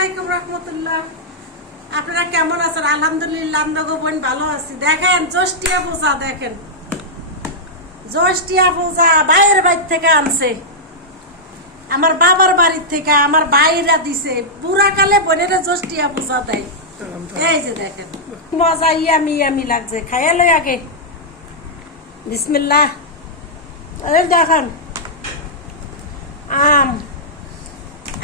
আলাইকুম রহমতুল্লাহ। আপনারা কেমন আছেন? আলহামদুলিল্লাহ আমরা বোন ভালো আছি। দেখেন জ্যৈষ্ঠিয়া পূজা, দেখেন জ্যৈষ্ঠিয়া পূজা বাইরের বাড়ি থেকে আনছে, আমার বাবার বাড়ির থেকে আমার বাইরা দিছে। বুড়া কালে বোনেরা জ্যৈষ্ঠিয়া পূজা দেয়। এই যে দেখেন মজা, ইয়ামি ইয়ামি লাগছে। খাইয়া লই আগে, বিসমিল্লাহ। এই দেখেন আম,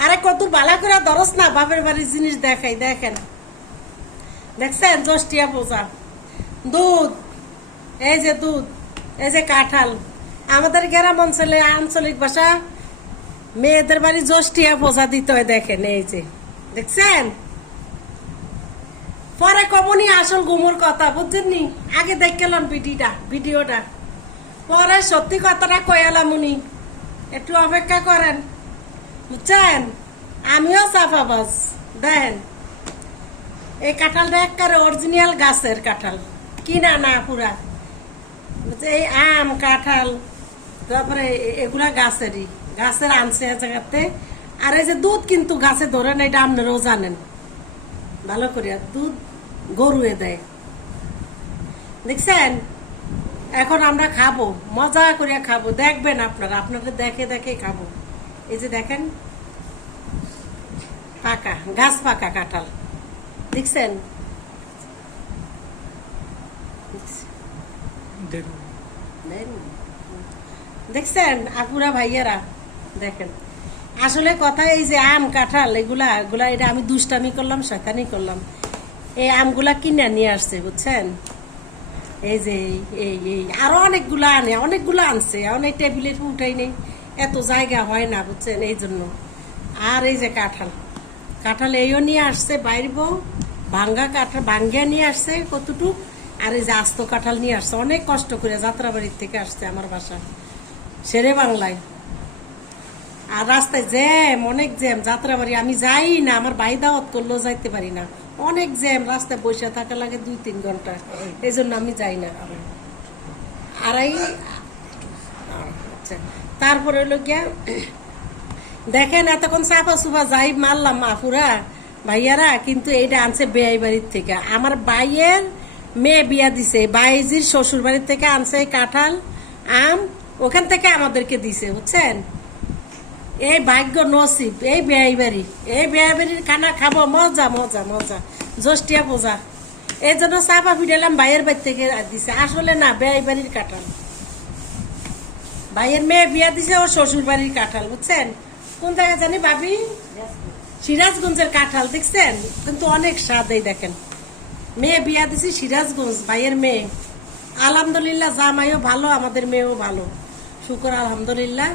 আরে কত বালা করে ধরস না, বাপের বাড়ির জিনিস দেখাই। দেখেন দেখছেন জ্যৈষ্ঠিয়া পূজা। দুধ, এই যে দুধ, এই যে কাঁঠাল। আমাদের গ্রাম অঞ্চলে আঞ্চলিক ভাষা মেয়েদের বাড়ি জ্যৈষ্ঠিয়া পূজা দিতে হয়। দেখেন এই যে দেখছেন। পরে কমনি আসল গুমুর কথা, বুঝছেন নি? আগে দেখলাম ভিডিওটা, পরে সত্যি কথাটা কয়ালাম। উনি একটু অপেক্ষা করেন, বুঝছেন? আমিও চাপাবাজ। দেখেন এই কাঁঠালটা একেবারে অরিজিনাল গাছের কাঁঠাল, কিনা না পুরা। এই আম কাঁঠাল তারপরে এগুলা গাছের আনছে জায়গাতে। আর এই যে দুধ কিন্তু গাছে ধরে না, এটা আপনারাও জানেন ভালো করিয়া। দুধ গরুয়ে দেয়, দেখছেন? এখন আমরা খাবো, মজা করিয়া খাবো। দেখবেন আপনাদের দেখে দেখে খাবো। এই যে দেখেন পাকা গাছ, পাকা কাঁঠাল, দেখছেন? দেখছেন আপুরা ভাইয়ারা? দেখেন আসলে কথা এই যে আম কাঁঠাল এগুলা এটা আমি দুষ্টামি করলাম, শয়তানি করলাম। এই আমগুলা কিনে নিয়ে আসছে, বুঝছেন? এই যে এই আরো অনেকগুলা আনছে। এখন এই টেবিলে উঠাই নেই, এত জায়গা হয় না, বুঝছেন? এই জন্য। আর এই যে কাঁঠাল এইও নিয়ে আসছে বাইর বউ, ভাঙ্গা কাঁঠাল ভাঙ্গিয়া নিয়ে আসছে কতটুক। আর এই যে আস্ত কাঁঠাল নিয়ে আসছে, অনেক কষ্ট করে যাত্রাবাড়ির থেকে আসছে আমার বাসা শেরে বাংলায়। আর রাস্তায় জ্যাম, অনেক জ্যাম। যাত্রাবাড়ি আমি যাই না, আমার ভাই দাওয়াত করলেও যাইতে পারি না, অনেক জ্যাম। রাস্তায় বসে থাকা লাগে 2-3 ঘন্টা, এই জন্য আমি যাই না। আর তারপরে হলো গিয়া দেখেন এতক্ষণ চাপা চুপা যাই মারলাম আপুরা ভাইয়ারা, কিন্তু এইটা আনছে বেয়াই বাড়ির থেকে। আমার ভাইয়ের মেয়ে বিয়া দিছে, বাইজির শ্বশুর বাড়ির থেকে আনছে কাঁঠাল আম, ওখান থেকে আমাদেরকে দিছে, বুঝছেন? এই ভাগ্য নসিব, এই বেয়াই বাড়ির খানা খাবো। মজা মজা মজা জ্যৈষ্ঠিয়া পূজা, এই জন্য চাপা ফিরালাম ভাইয়ের বাড়ি থেকে দিছে। আসলে না, বেয়াই বাড়ির কাঁঠাল, ভাইয়ের মেয়ে বিয়া দিছে ও শ্বশুর বাড়ির কাঁঠাল, বুঝছেন? কোন জায়গায় জানি ভাবি, সিরাজগঞ্জের কাঁঠাল, দেখছেন? কিন্তু অনেক স্বাদ। এই দেখেন মেয়ে বিয়া দিছি সিরাজগঞ্জ, ভাইয়ের মেয়ে। আলহামদুলিল্লাহ, জামাইও ভালো, আমাদের মেয়েও ভালো, শুকর আলহামদুলিল্লাহ।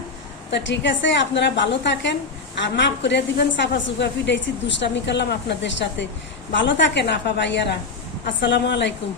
তো ঠিক আছে, আপনারা ভালো থাকেন আর মাফ করে দিবেন। চাপা চুপা ফিডাইছি, দুষ্টামি করলাম আপনাদের সাথে। ভালো থাকেন আপা ভাইয়ারা। আসসালামু আলাইকুম।